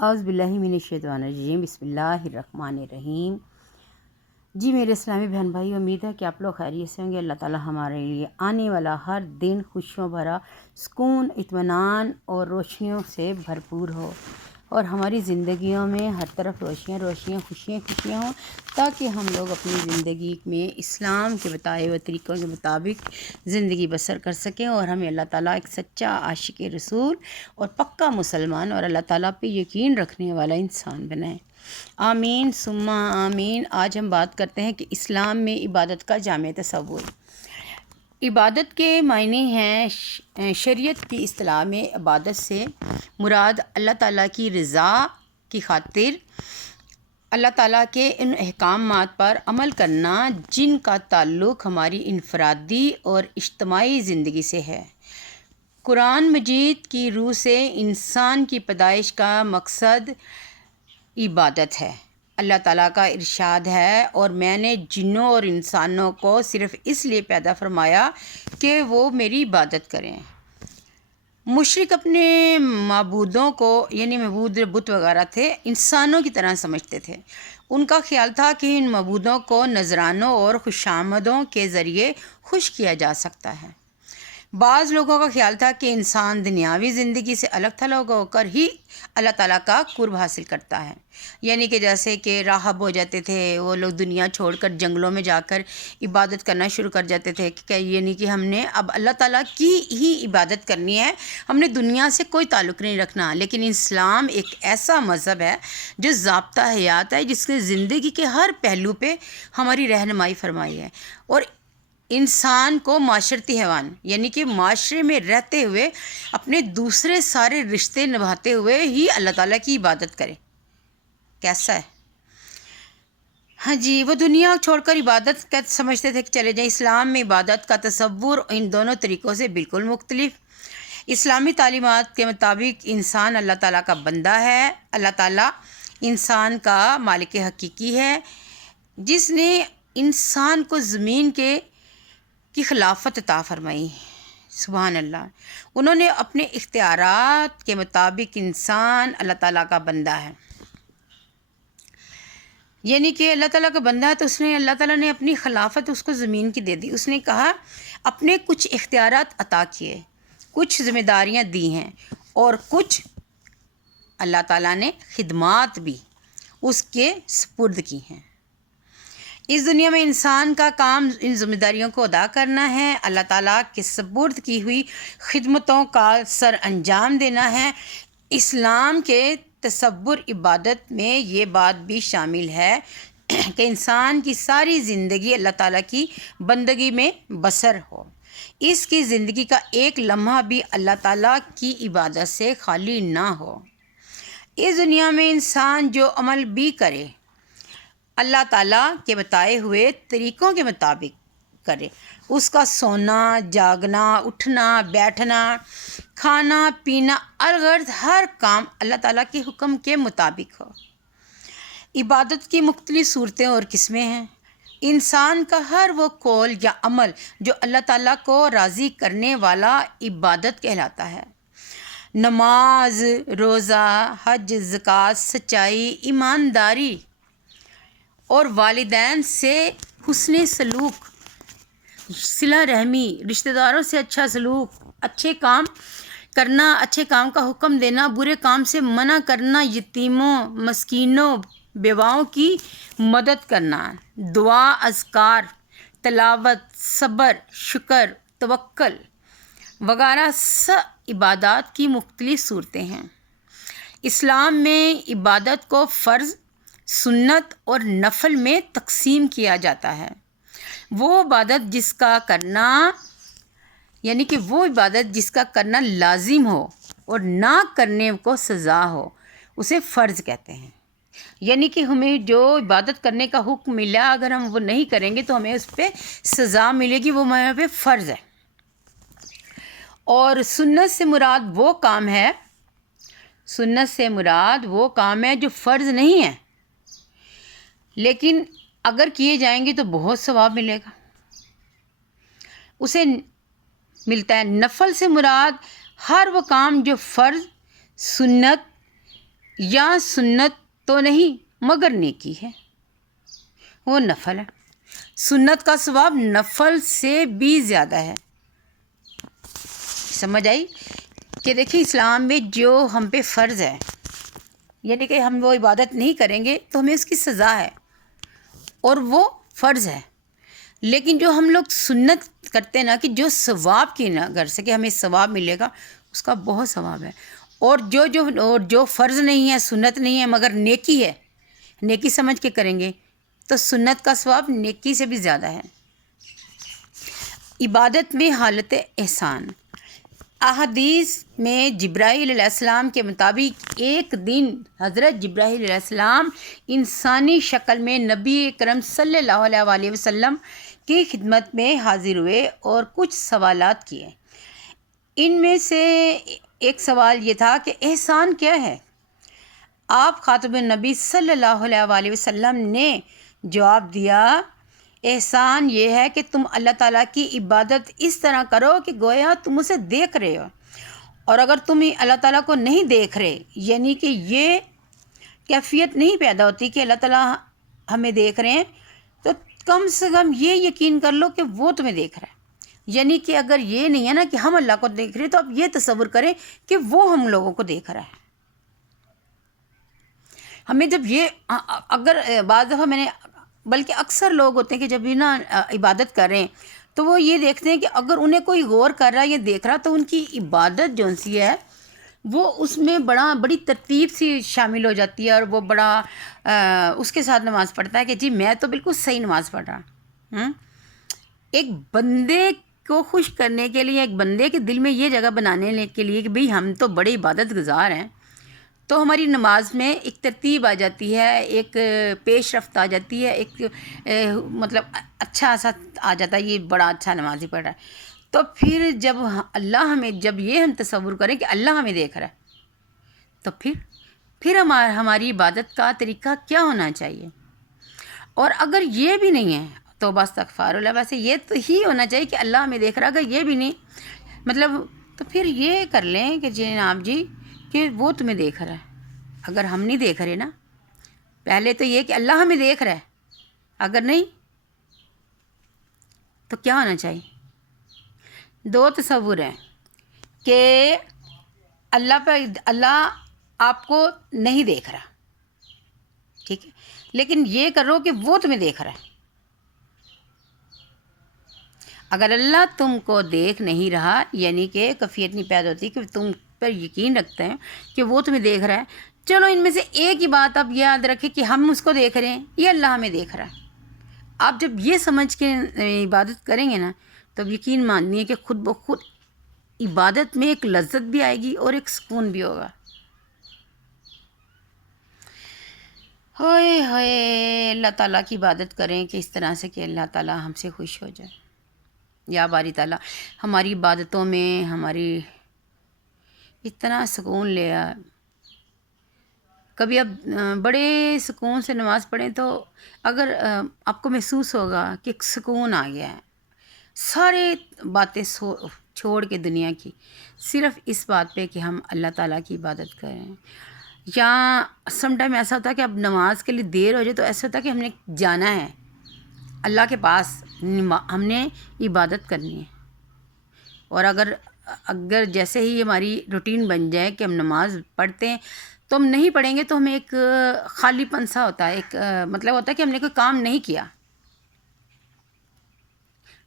اعوذ باللہ من الشیطان الرجیم، بسم اللہ الرحمن الرحیم۔ جی میرے اسلامی بہن بھائی، امید ہے کہ آپ لوگ خیریت سے ہوں گے۔ اللہ تعالیٰ ہمارے لیے آنے والا ہر دن خوشیوں بھرا، سکون، اطمینان اور روشنیوں سے بھرپور ہو، اور ہماری زندگیوں میں ہر طرف روشیاں خوشیاں ہوں، تاکہ ہم لوگ اپنی زندگی میں اسلام کے بتائے ہوئے طریقوں کے مطابق زندگی بسر کر سکیں، اور ہمیں اللہ تعالیٰ ایک سچا عاشق رسول اور پکا مسلمان اور اللہ تعالیٰ پہ یقین رکھنے والا انسان بنائیں۔ آمین ثم آمین۔ آج ہم بات کرتے ہیں کہ اسلام میں عبادت کا جامع تصور۔ عبادت کے معنی ہیں شریعت کی اصطلاح میں عبادت سے مراد اللہ تعالیٰ کی رضا کی خاطر اللہ تعالیٰ کے ان احکامات پر عمل کرنا جن کا تعلق ہماری انفرادی اور اجتماعی زندگی سے ہے۔ قرآن مجید کی روح سے انسان کی پیدائش کا مقصد عبادت ہے۔ اللہ تعالیٰ کا ارشاد ہے، اور میں نے جنوں اور انسانوں کو صرف اس لیے پیدا فرمایا کہ وہ میری عبادت کریں۔ مشرک اپنے معبودوں کو، یعنی معبود بت وغیرہ تھے، انسانوں کی طرح سمجھتے تھے۔ ان کا خیال تھا کہ ان معبودوں کو نذرانوں اور خوشامدوں کے ذریعے خوش کیا جا سکتا ہے۔ بعض لوگوں کا خیال تھا کہ انسان دنیاوی زندگی سے الگ تھلگ ہو کر ہی اللہ تعالیٰ کا قرب حاصل کرتا ہے، یعنی کہ جیسے کہ راہب ہو جاتے تھے وہ لوگ، دنیا چھوڑ کر جنگلوں میں جا کر عبادت کرنا شروع کر جاتے تھے، کہ یعنی کہ ہم نے اب اللہ تعالیٰ کی ہی عبادت کرنی ہے، ہم نے دنیا سے کوئی تعلق نہیں رکھنا۔ لیکن اسلام ایک ایسا مذہب ہے جو ضابطہ حیات ہے، جس نے زندگی کے ہر پہلو پہ ہماری رہنمائی فرمائی ہے، اور انسان کو معاشرتی حیوان، یعنی کہ معاشرے میں رہتے ہوئے اپنے دوسرے سارے رشتے نبھاتے ہوئے ہی اللہ تعالیٰ کی عبادت کرے۔ کیسا ہے؟ ہاں جی، وہ دنیا چھوڑ کر عبادت کا سمجھتے تھے کہ چلے جائیں۔ اسلام میں عبادت کا تصور ان دونوں طریقوں سے بالکل مختلف۔ اسلامی تعلیمات کے مطابق انسان اللہ تعالیٰ کا بندہ ہے۔ اللہ تعالیٰ انسان کا مالک حقیقی ہے، جس نے انسان کو زمین کی خلافت عطا فرمائی۔ سبحان اللہ۔ انہوں نے اپنے اختیارات کے مطابق انسان اللہ تعالیٰ کا بندہ ہے، یعنی کہ اللہ تعالیٰ کا بندہ ہے، تو اللہ تعالیٰ نے اپنی خلافت اس کو زمین کی دے دی۔ اس نے کہا اپنے کچھ اختیارات عطا کیے، کچھ ذمہ داریاں دی ہیں، اور کچھ اللہ تعالیٰ نے خدمات بھی اس کے سپرد کی ہیں۔ اس دنیا میں انسان کا کام ان ذمہ داریوں کو ادا کرنا ہے، اللہ تعالیٰ کے سپرد کی ہوئی خدمتوں کا سر انجام دینا ہے۔ اسلام کے تصور عبادت میں یہ بات بھی شامل ہے کہ انسان کی ساری زندگی اللہ تعالیٰ کی بندگی میں بسر ہو، اس کی زندگی کا ایک لمحہ بھی اللہ تعالیٰ کی عبادت سے خالی نہ ہو۔ اس دنیا میں انسان جو عمل بھی کرے اللہ تعالیٰ کے بتائے ہوئے طریقوں کے مطابق کرے، اس کا سونا، جاگنا، اٹھنا، بیٹھنا، کھانا، پینا، الغرض ہر کام اللہ تعالیٰ کے حکم کے مطابق ہو۔ عبادت کی مختلف صورتیں اور قسمیں ہیں۔ انسان کا ہر وہ قول یا عمل جو اللہ تعالیٰ کو راضی کرنے والا عبادت کہلاتا ہے۔ نماز، روزہ، حج، زکوٰۃ، سچائی، ایمانداری اور والدین سے حسن سلوک، صلہ رحمی، رشتہ داروں سے اچھا سلوک، اچھے کام کرنا، اچھے کام کا حکم دینا، برے کام سے منع کرنا، یتیموں، مسکینوں، بیواؤں کی مدد کرنا، دعا، اذکار، تلاوت، صبر، شکر، توکل وغیرہ سب عبادات کی مختلف صورتیں ہیں۔ اسلام میں عبادت کو فرض، سنت اور نفل میں تقسیم کیا جاتا ہے۔ وہ عبادت جس کا کرنا، یعنی کہ وہ عبادت جس کا کرنا لازم ہو اور نہ کرنے کو سزا ہو، اسے فرض کہتے ہیں۔ یعنی کہ ہمیں جو عبادت کرنے کا حکم ملا، اگر ہم وہ نہیں کریں گے تو ہمیں اس پہ سزا ملے گی، وہ ہمارے پہ فرض ہے۔ اور سنت سے مراد وہ کام ہے جو فرض نہیں ہے، لیکن اگر کیے جائیں گے تو بہت ثواب ملے گا، اسے ملتا ہے۔ نفل سے مراد ہر وہ کام جو فرض، سنت یا سنت تو نہیں مگر نیکی ہے، وہ نفل ہے۔ سنت کا ثواب نفل سے بھی زیادہ ہے۔ سمجھ آئی کہ دیکھیں اسلام میں جو ہم پہ فرض ہے، یعنی کہ ہم وہ عبادت نہیں کریں گے تو ہمیں اس کی سزا ہے اور وہ فرض ہے، لیکن جو ہم لوگ سنت کرتے ہیں نا کہ جو ثواب کی نہ کر سکے ہمیں ثواب ملے گا، اس کا بہت ثواب ہے۔ اور جو فرض نہیں ہے، سنت نہیں ہے مگر نیکی ہے، نیکی سمجھ کے کریں گے تو سنت کا ثواب نیکی سے بھی زیادہ ہے۔ عبادت میں حالت احسان، احادیث میں جبرائیل علیہ السلام کے مطابق ایک دن حضرت جبرائیل علیہ السلام انسانی شکل میں نبی کرم صلی اللہ علیہ وآلہ وسلم کی خدمت میں حاضر ہوئے اور کچھ سوالات کیے۔ ان میں سے ایک سوال یہ تھا کہ احسان کیا ہے؟ آپ خاتم النبی صلی اللہ علیہ وآلہ وسلم نے جواب دیا، احسان یہ ہے کہ تم اللہ تعالیٰ کی عبادت اس طرح کرو کہ گویا تم اسے دیکھ رہے ہو، اور اگر تم اللہ تعالیٰ کو نہیں دیکھ رہے، یعنی کہ یہ کیفیت نہیں پیدا ہوتی کہ اللہ تعالیٰ ہمیں دیکھ رہے ہیں، تو کم سے کم یہ یقین کر لو کہ وہ تمہیں دیکھ رہا ہے۔ یعنی کہ اگر یہ نہیں ہے نا کہ ہم اللہ کو دیکھ رہے تو اب یہ تصور کریں کہ وہ ہم لوگوں کو دیکھ رہا ہے۔ ہمیں جب یہ اگر بعض دفعہ میں نے بلکہ اکثر لوگ ہوتے ہیں کہ جب بھی نا عبادت کر رہے ہیں تو وہ یہ دیکھتے ہیں کہ اگر انہیں کوئی غور کر رہا ہے یا دیکھ رہا تو ان کی عبادت جو سی ہے وہ اس میں بڑی ترتیب سی شامل ہو جاتی ہے، اور وہ بڑا اس کے ساتھ نماز پڑھتا ہے کہ جی میں تو بالکل صحیح نماز پڑھ رہا۔ ایک بندے کو خوش کرنے کے لیے، ایک بندے کے دل میں یہ جگہ بنانے کے لیے کہ بھئی ہم تو بڑے عبادت گزار ہیں، تو ہماری نماز میں ایک ترتیب آ جاتی ہے، ایک پیش رفت آ جاتی ہے، ایک مطلب اچھا سا آ جاتا ہے، یہ بڑا اچھا نمازی پڑھ رہا ہے۔ تو پھر جب اللہ ہمیں، جب یہ ہم تصور کریں کہ اللہ ہمیں دیکھ رہا ہے، تو پھر ہماری عبادت کا طریقہ کیا ہونا چاہیے؟ اور اگر یہ بھی نہیں ہے توبہ استغفار اللہ، ویسے یہ تو ہی ہونا چاہیے کہ اللہ ہمیں دیکھ رہا ہے، اگر یہ بھی نہیں مطلب تو پھر یہ کر لیں کہ جناب جی کہ وہ تمہیں دیکھ رہا ہے۔ اگر ہم نہیں دیکھ رہے نا، پہلے تو یہ کہ اللہ ہمیں دیکھ رہا ہے، اگر نہیں تو کیا ہونا چاہیے؟ دو تصور ہیں کہ اللہ آپ کو نہیں دیکھ رہا، ٹھیک ہے، لیکن یہ کرو کہ وہ تمہیں دیکھ رہا ہے۔ اگر اللہ تم کو دیکھ نہیں رہا، یعنی کہ کیفیت نہیں پیدا ہوتی کہ تم پر یقین رکھتے ہیں کہ وہ تمہیں دیکھ رہا ہے، چلو ان میں سے ایک ہی بات اب یاد رکھے کہ ہم اس کو دیکھ رہے ہیں، یہ اللہ ہمیں دیکھ رہا ہے۔ آپ جب یہ سمجھ کے عبادت کریں گے نا تو یقین مانیے کہ خود بخود عبادت میں ایک لذت بھی آئے گی اور ایک سکون بھی ہوگا۔ ہوئے ہوئے اللہ تعالیٰ کی عبادت کریں کہ اس طرح سے کہ اللہ تعالیٰ ہم سے خوش ہو جائے۔ یا باری تعالیٰ ہماری عبادتوں میں ہماری اتنا سکون لے آ۔ کبھی اب بڑے سکون سے نماز پڑھیں تو اگر آپ کو محسوس ہوگا کہ ایک سکون آ گیا ہے، سارے باتیں چھوڑ کے دنیا کی، صرف اس بات پہ کہ ہم اللہ تعالیٰ کی عبادت کریں۔ یا سم ٹائم ایسا ہوتا ہے کہ اب نماز کے لیے دیر ہو جائے تو ایسا ہوتا ہے کہ ہم نے جانا ہے اللہ کے پاس، ہم نے عبادت کرنی ہے، اور اگر جیسے ہی ہماری روٹین بن جائے کہ ہم نماز پڑھتے ہیں تو ہم نہیں پڑھیں گے تو ہمیں ایک خالی پن سا ہوتا ہے، ایک مطلب ہوتا ہے کہ ہم نے کوئی کام نہیں کیا،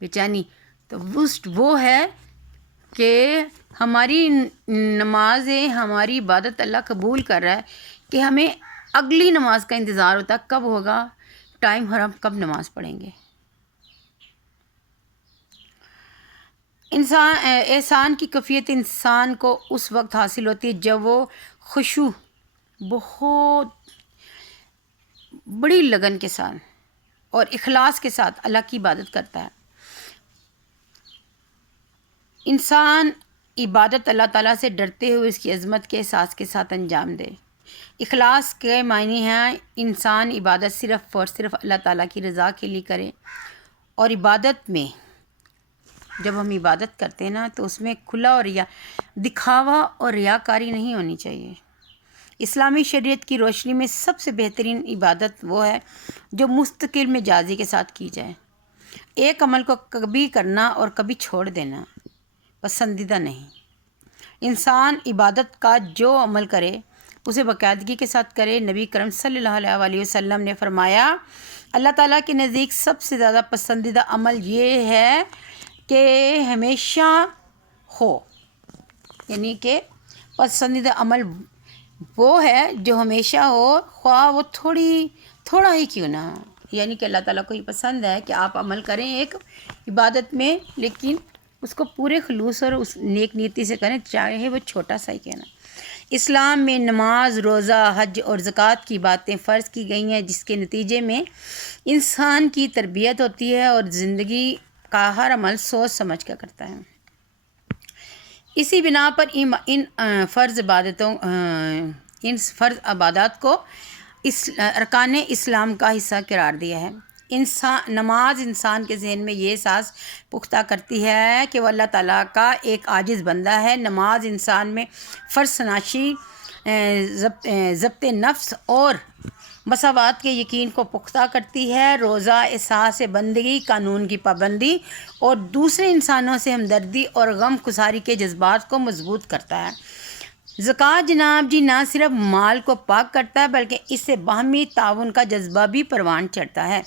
بے چینی۔ تو وہ ہے کہ ہماری نمازیں، ہماری عبادت اللہ قبول کر رہا ہے کہ ہمیں اگلی نماز کا انتظار ہوتا ہے، کب ہوگا ٹائم اور ہم کب نماز پڑھیں گے۔ احسان کی کیفیت انسان کو اس وقت حاصل ہوتی ہے جب وہ خشوع، بہت بڑی لگن کے ساتھ اور اخلاص کے ساتھ اللہ کی عبادت کرتا ہے۔ انسان عبادت اللہ تعالیٰ سے ڈرتے ہوئے اس کی عظمت کے احساس کے ساتھ انجام دے۔ اخلاص کے معنی ہیں انسان عبادت صرف اور صرف اللہ تعالیٰ کی رضا کے لیے کرے، اور عبادت میں جب ہم عبادت کرتے ہیں نا تو اس میں کھلا اور دکھاوا اور ریاکاری نہیں ہونی چاہیے۔ اسلامی شریعت کی روشنی میں سب سے بہترین عبادت وہ ہے جو مستقل مزاجی کے ساتھ کی جائے۔ ایک عمل کو کبھی کرنا اور کبھی چھوڑ دینا پسندیدہ نہیں۔ انسان عبادت کا جو عمل کرے اسے باقاعدگی کے ساتھ کرے۔ نبی کرم صلی اللہ علیہ وسلم نے فرمایا، اللہ تعالیٰ کے نزدیک سب سے زیادہ پسندیدہ عمل یہ ہے کہ ہمیشہ ہو، یعنی کہ پسندیدہ عمل وہ ہے جو ہمیشہ ہو، خواہ وہ تھوڑا ہی کیوں نہ ہو۔ یعنی کہ اللہ تعالیٰ کو یہ پسند ہے کہ آپ عمل کریں ایک عبادت میں، لیکن اس کو پورے خلوص اور اس نیک نیتی سے کریں، چاہے وہ چھوٹا سا ہی کہنا۔ اسلام میں نماز، روزہ، حج اور زکوٰۃ کی باتیں فرض کی گئی ہیں، جس کے نتیجے میں انسان کی تربیت ہوتی ہے اور زندگی کا ہر عمل سوچ سمجھ کر کرتا ہے۔ اسی بنا پر ان فرض عبادات کو ارکان اسلام کا حصہ قرار دیا ہے۔ نماز انسان کے ذہن میں یہ احساس پختہ کرتی ہے کہ وہ اللہ تعالیٰ کا ایک عاجز بندہ ہے۔ نماز انسان میں فرض شناسی، ضبط نفس اور مساوات کے یقین کو پختہ کرتی ہے۔ روزہ احساس بندگی، قانون کی پابندی اور دوسرے انسانوں سے ہمدردی اور غم گساری کے جذبات کو مضبوط کرتا ہے۔ زکوٰۃ جناب جی نہ صرف مال کو پاک کرتا ہے بلکہ اس سے باہمی تعاون کا جذبہ بھی پروان چڑھتا ہے۔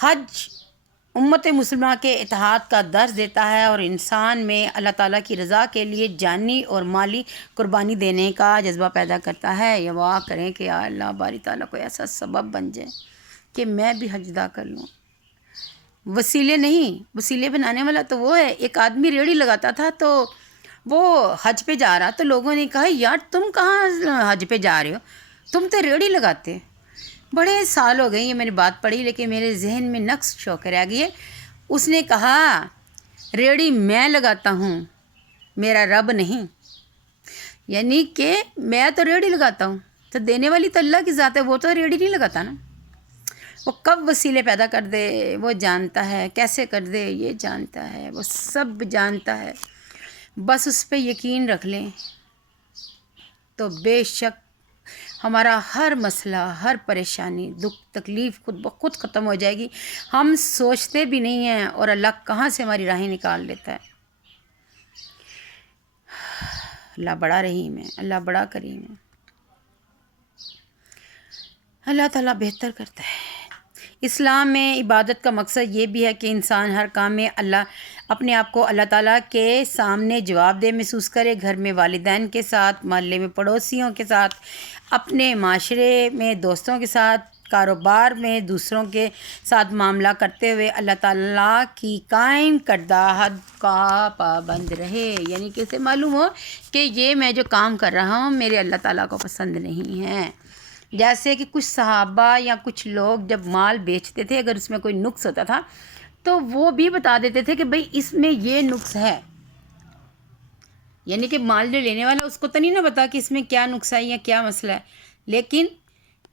حج امت مسلمہ کے اتحاد کا درس دیتا ہے اور انسان میں اللہ تعالیٰ کی رضا کے لیے جانی اور مالی قربانی دینے کا جذبہ پیدا کرتا ہے۔ یہ دعا کریں کہ یا اللہ باری تعالیٰ کو ایسا سبب بن جائے کہ میں بھی حج ادا کر لوں۔ وسیلے نہیں، وسیلے بنانے والا تو وہ ہے۔ ایک آدمی ریڑھی لگاتا تھا تو وہ حج پہ جا رہا، تو لوگوں نے کہا یار تم کہاں حج پہ جا رہے ہو، تم تو ریڑھی لگاتے۔ بڑے سال ہو گئے یہ میں نے بات پڑھی، لیکن میرے ذہن میں نقش شوق رہ گئی ہے۔ اس نے کہا ریڑھی میں لگاتا ہوں، میرا رب نہیں۔ یعنی کہ میں تو ریڑھی لگاتا ہوں، تو دینے والی تو اللہ کی ذات ہے، وہ تو ریڑھی نہیں لگاتا نا۔ وہ کب وسیلے پیدا کر دے وہ جانتا ہے، کیسے کر دے یہ جانتا ہے، وہ سب جانتا ہے۔ بس اس پہ یقین رکھ لیں تو بے شک ہمارا ہر مسئلہ، ہر پریشانی، دکھ تکلیف خود بخود ختم ہو جائے گی۔ ہم سوچتے بھی نہیں ہیں اور اللہ کہاں سے ہماری راہیں نکال لیتا ہے۔ اللہ بڑا رحیم ہے، اللہ بڑا کریم ہے، اللہ تعالیٰ بہتر کرتا ہے۔ اسلام میں عبادت کا مقصد یہ بھی ہے کہ انسان ہر کام میں اپنے آپ کو اللہ تعالیٰ کے سامنے جواب دہ محسوس کرے۔ گھر میں والدین کے ساتھ، محلے میں پڑوسیوں کے ساتھ، اپنے معاشرے میں دوستوں کے ساتھ، کاروبار میں دوسروں کے ساتھ معاملہ کرتے ہوئے اللہ تعالیٰ کی قائم کردہ حد کا پابند رہے۔ یعنی کہ اسے معلوم ہو کہ یہ میں جو کام کر رہا ہوں میرے اللہ تعالیٰ کو پسند نہیں ہے۔ جیسے کہ کچھ صحابہ یا کچھ لوگ جب مال بیچتے تھے، اگر اس میں کوئی نقص ہوتا تھا تو وہ بھی بتا دیتے تھے کہ بھئی اس میں یہ نقص ہے۔ یعنی کہ مال جو لینے والا اس کو تو نہیں نہ پتا کہ اس میں کیا نقص ہے یا کیا مسئلہ ہے، لیکن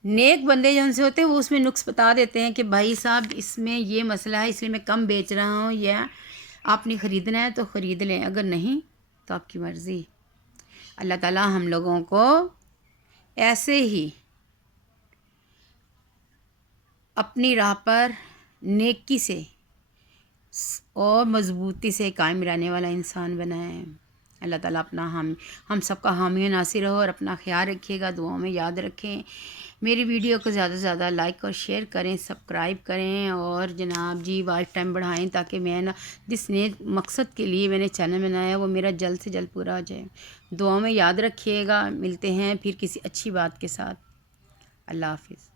نیک بندے جو ان سے ہوتے ہیں وہ اس میں نقص بتا دیتے ہیں کہ بھائی صاحب اس میں یہ مسئلہ ہے، اس لیے میں کم بیچ رہا ہوں، یا آپ نے خریدنا ہے تو خرید لیں، اگر نہیں تو آپ کی مرضی۔ اللہ تعالیٰ ہم لوگوں کو ایسے ہی اپنی راہ پر نیکی سے اور مضبوطی سے قائم رہنے والا انسان بنائے۔ اللہ تعالیٰ ہم سب کا حامی و ناصر ہو، اور اپنا خیال رکھیے گا، دعاؤں میں یاد رکھیں۔ میری ویڈیو کو زیادہ سے زیادہ لائک اور شیئر کریں، سبسکرائب کریں، اور جناب جی واچ ٹائم بڑھائیں تاکہ میں جس نیک مقصد کے لیے میں نے چینل بنایا ہے وہ میرا جلد سے جلد پورا ہو جائے۔ دعاؤں میں یاد رکھیے گا۔ ملتے ہیں پھر کسی اچھی بات کے ساتھ۔ اللہ حافظ۔